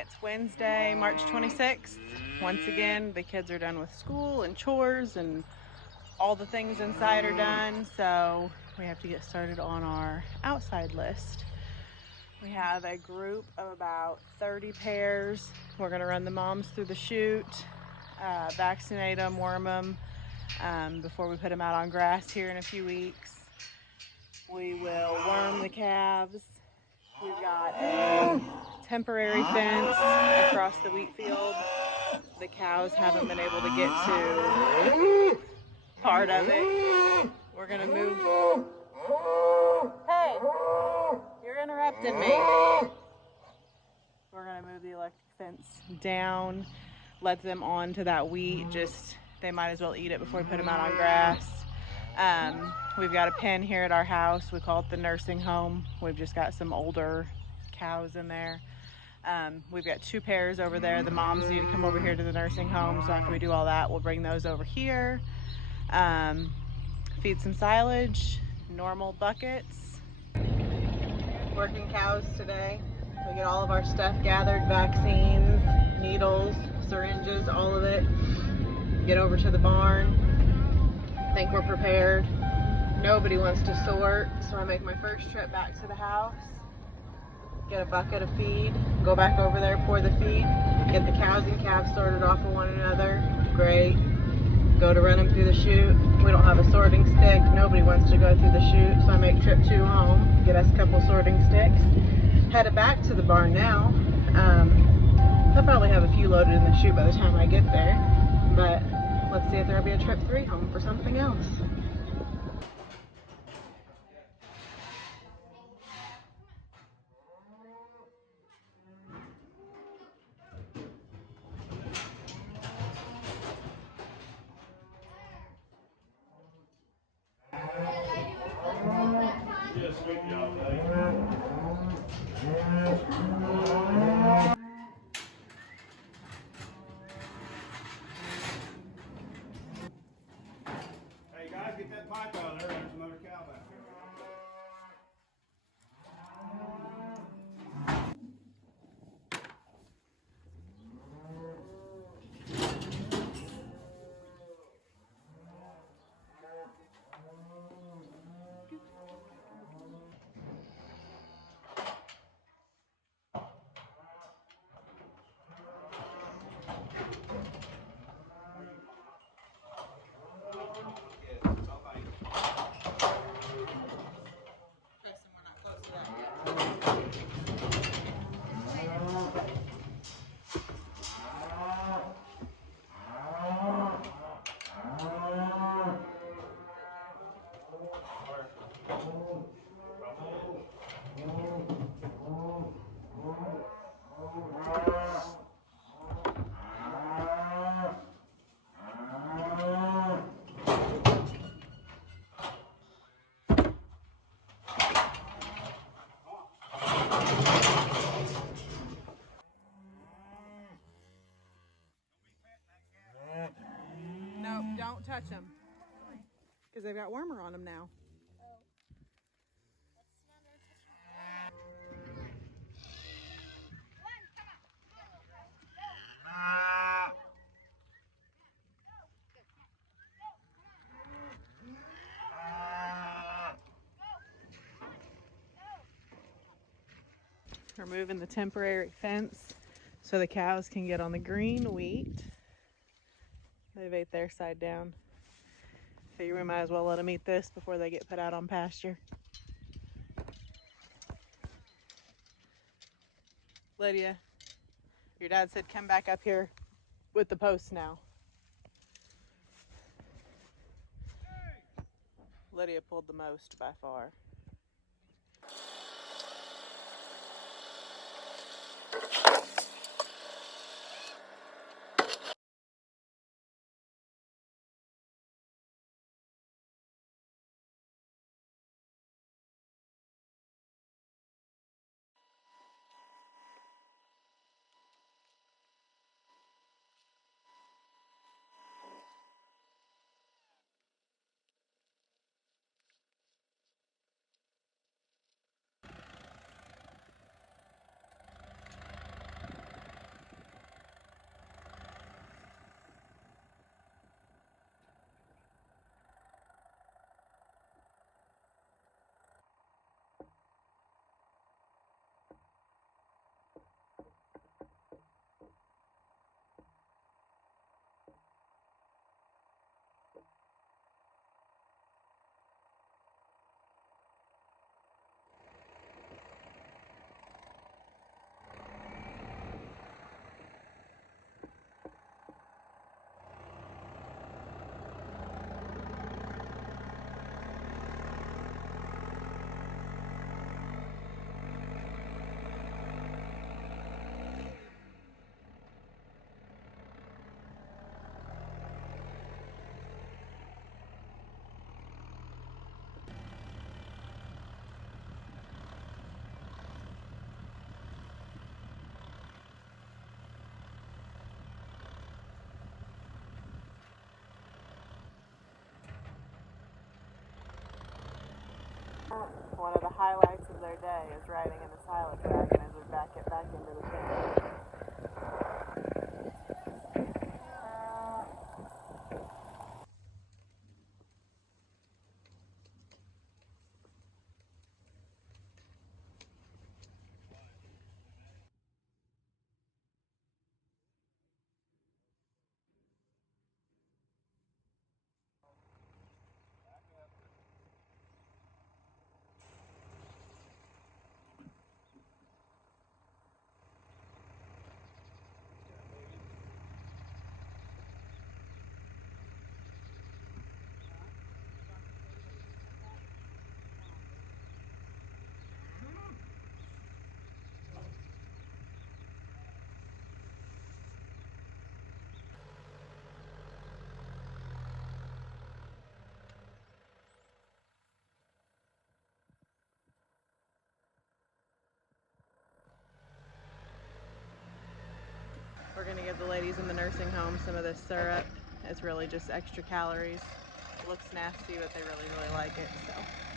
It's Wednesday, March 26th. Once again, the kids are done with school and chores and all the things inside are done, so we have to get started on our outside list. We have a group of about 30 pairs. We're going to run the moms through the chute, vaccinate them, worm them before we put them out on grass here in a few weeks. We will worm the calves. We've got a temporary fence across the wheat field. The cows haven't been able to get to part of it. We're gonna move. Hey, you're interrupting me. We're gonna move the electric fence down, let them onto that wheat. Just, they might as well eat it before we put them out on grass. We've got a pen here at our house. We call it the nursing home. We've just got some older cows in there. We've got 2 pairs over there. The moms need to come over here to the nursing home, so after we do all that, we'll bring those over here. Feed some silage, normal buckets. Working cows today. We get all of our stuff gathered, vaccines, needles, syringes, all of it. Get over to the barn. Think we're prepared. Nobody wants to sort, so I make my first trip back to the house, get a bucket of feed, go back over there, pour the feed, get the cows and calves sorted off of one another. Great. Go to run them through the chute. We don't have a sorting stick. Nobody wants to go through the chute, so I make trip 2 home, get us a couple sorting sticks. Headed back to the barn now. I'll probably have a few loaded in the chute by the time I get there, but let's see if there'll be a trip 3 home for something else. Hey guys, get that pipe out of there. There's another cow back there. No, don't touch them. Because they've got wormer on them now. We're moving the temporary fence so the cows can get on the green wheat. They've ate their side down. Figure we might as well let them eat this before they get put out on pasture. Lydia, your dad said come back up here with the posts now. Lydia pulled the most by far. One of the highlights of their day is riding in the silage wagon as we back it back into the pit. We're going to give the ladies in the nursing home some of this syrup. It's really just extra calories. It looks nasty, but they really, really like it. So.